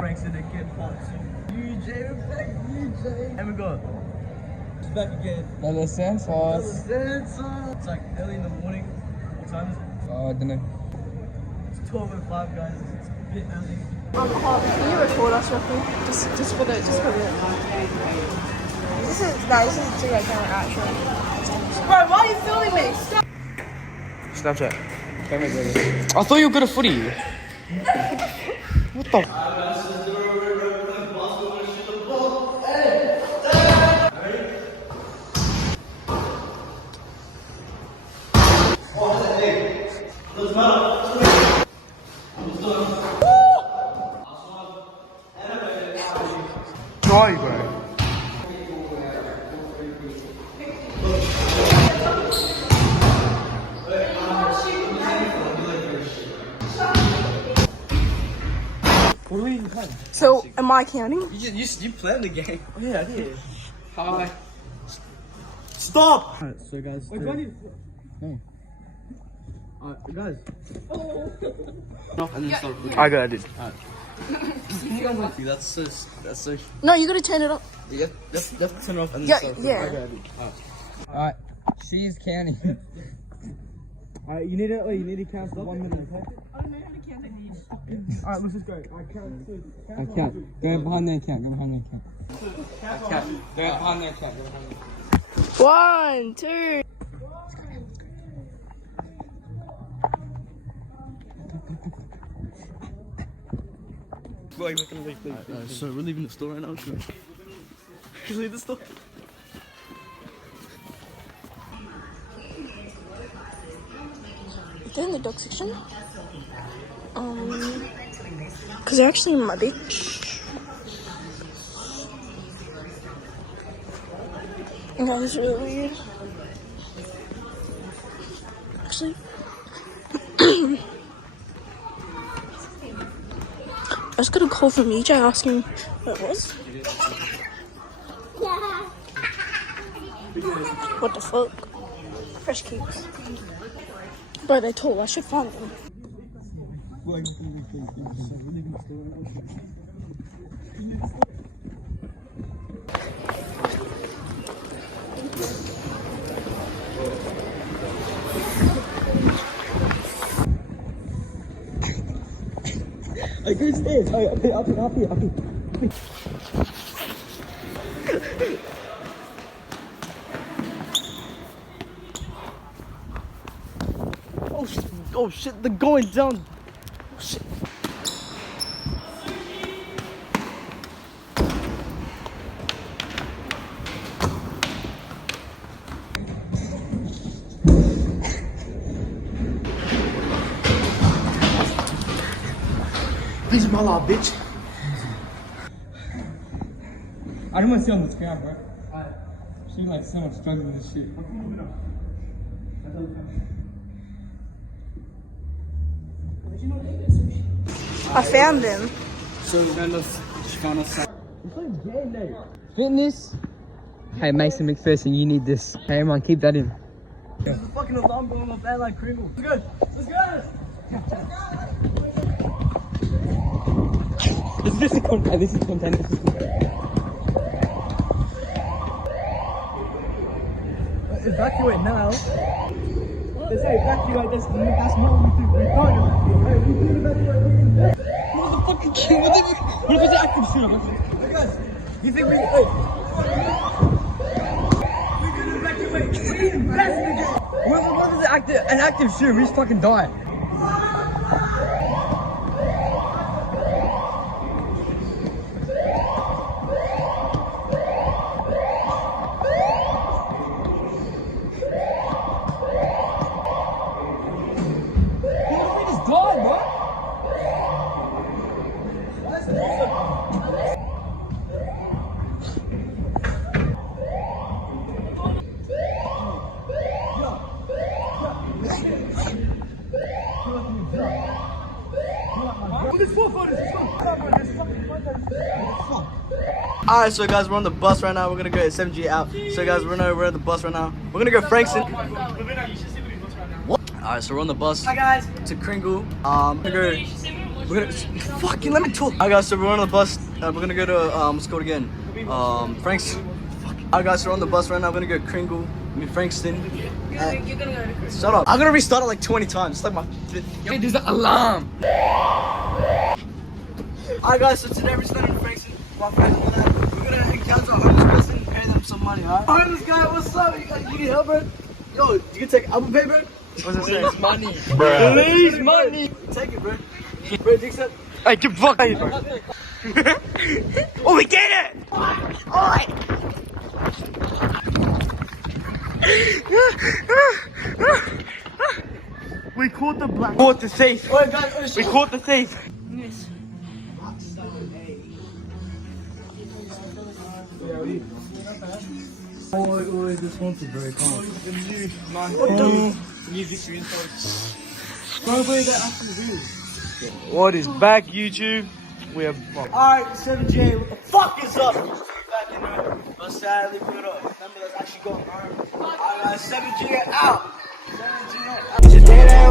Frankston again, part 2. UJ, we're back, UJ. And we got, it's back again. Little Santos. It's like early in the morning. What time is it? I don't know. It's 12:05, guys. It's a bit early. Can you record us real quick? Just for the. This is zero camera actually. Bro, why are you filming me? Stop. Snapchat. I thought you were good at footy. What the? Try, bro. What are we even playing? So, am I counting? You played the game. Oh, yeah, I did. Hi. Stop! Alright, so guys. Wait, do I need to... No. Alright, guys. And then start recording. I got it. That's so. No, you gotta turn it up. You have to turn it off and then Yeah, start. yeah. I got it. Alright, she's counting. Alright, you need to count for 1 minute, okay? I don't know how to count these. Alright, let's just go. I count. I count. Go behind the account. Go behind the account. I count. Go behind the account. Go behind the account. 1, 2. So we're leaving the store right now. Should we leave the store? They're in the dog section. Cause they're actually muddy. And that was really weird. Actually. I just got a call from EJ asking what it was. What the fuck? Fresh cakes. Bro, they're tall. I should find them. I go stairs. Oh, up here. Oh shit, they're going down. Oh, shit. This is my law, bitch. I don't want to see on the ground, bro. She like someone struggling with this shit. I found them. So we found us. She found us. Fitness. Hey Mason McPherson, you need this. Hey man, keep that in. There's a fucking alarm going off there like Karingal. Let's go! This is content. Evacuate now. They say evacuate, that's not what we do. We can't evacuate. We can evacuate. Motherfucking kid, what if it's an active shooter? Hey guys, you think we can evacuate? We investigate. What if it's an active shooter? We just fucking die. Alright, so guys, we're on the bus right now. We're gonna go at 7G out. So guys, we're on the bus right now. We're gonna go Frankston. Alright, so we're on the bus. Hi guys. To Karingal. We're gonna go We're gonna fucking let me talk. Alright guys, so we're on the bus. We're gonna go to let's go again. Franks. Alright guys, so we're on the bus right now. We're gonna go to Karingal. Frankston. You're gonna go to Shut up. I'm gonna restart it like 20 times. It's like my fifth. Hey, there's an alarm. Alright guys, so today we're starting in Frankston. We're gonna encounter a homeless person and pay them some money, alright? Homeless guy, what's up? You need help, bro? Yo, you can take Apple Pay, bro? What's it say? Money. Please, money. Take it, bro. Bro, take that. Hey, get fucked. Oh, we did it! Alright! We caught the black. Caught the thief. Alright, guys, We caught the thief. Yes. Oh, this one's very calm. What is back, YouTube? We are. Alright, 7J, what the fuck is up? Back in there. But sadly, put it up. Remember, that's actually going on. Alright, 7J out. 7J out.